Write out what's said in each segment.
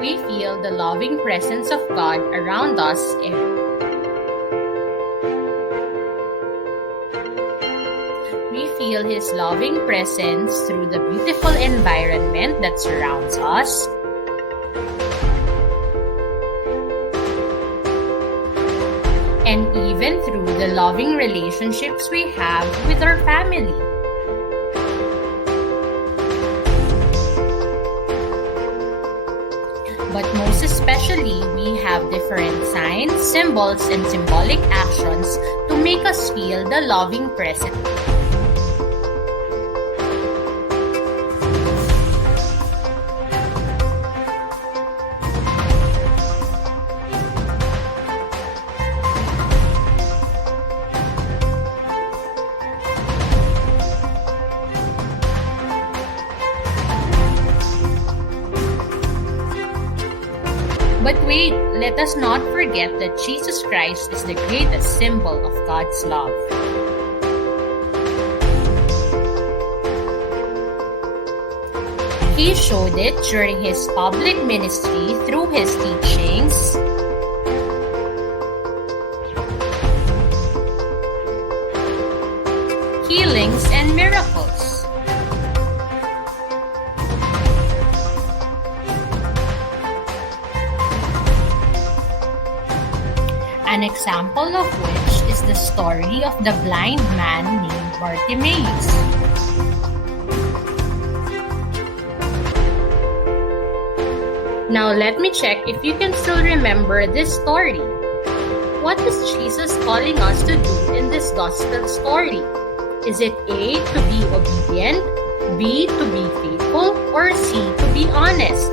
We feel the loving presence of God around us We feel His loving presence through the beautiful environment that surrounds us, and even through the loving relationships we have with our family. But most especially, we have different signs, symbols, and symbolic actions to make us feel the loving presence. But wait, let us not forget that Jesus Christ is the greatest symbol of God's love. He showed it during His public ministry through His teachings, healings, and miracles. An example of which is the story of the blind man named Bartimaeus. Now let me check if you can still remember this story. What is Jesus calling us to do in this gospel story? Is it A, to be obedient, B, to be faithful, or C, to be honest?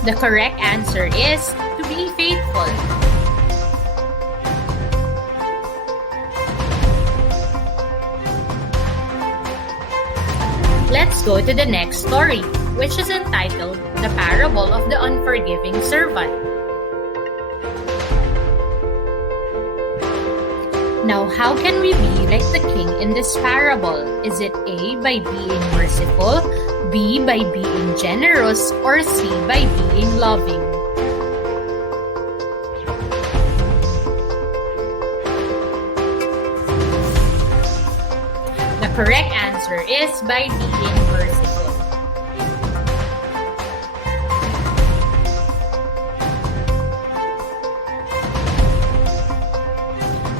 The correct answer is to be faithful. Let's go to the next story, which is entitled The Parable of the Unforgiving Servant. Now, how can we be like the king in this parable? Is it A, by being merciful, B, by being generous, or C, by being loving? The correct answer is by being merciful.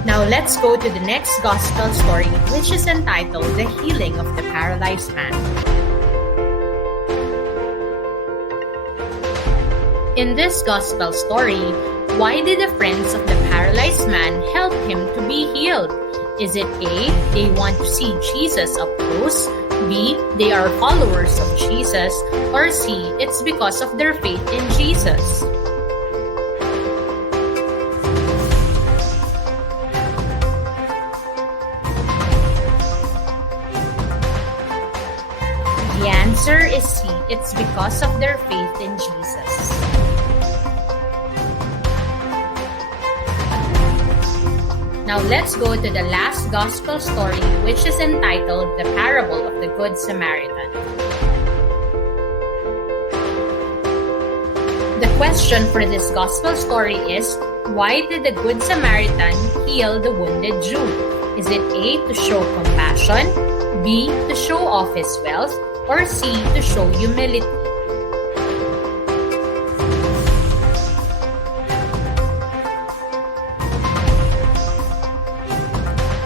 Now let's go to the next gospel story, which is entitled The Healing of the Paralyzed Man. In this gospel story, why did the friends of the paralyzed man help him to be healed? Is it A, they want to see Jesus up close, B, they are followers of Jesus, or C, it's because of their faith in Jesus? The answer is C, it's because of their faith in Jesus. Now let's go to the last gospel story, which is entitled The Parable of the Good Samaritan. The question for this gospel story is, why did the Good Samaritan heal the wounded Jew? Is it A, to show compassion, B, to show off his wealth, or C, to show humility?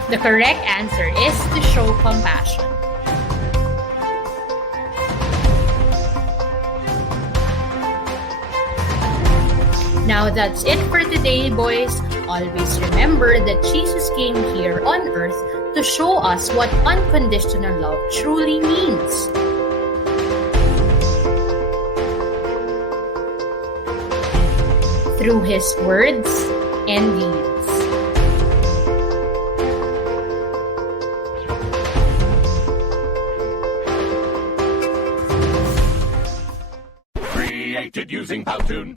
The correct answer is to show compassion. Now that's it for today, boys. Always remember that Jesus came here on earth to show us what unconditional love truly means. Through His words and deeds. Created using Powtoon.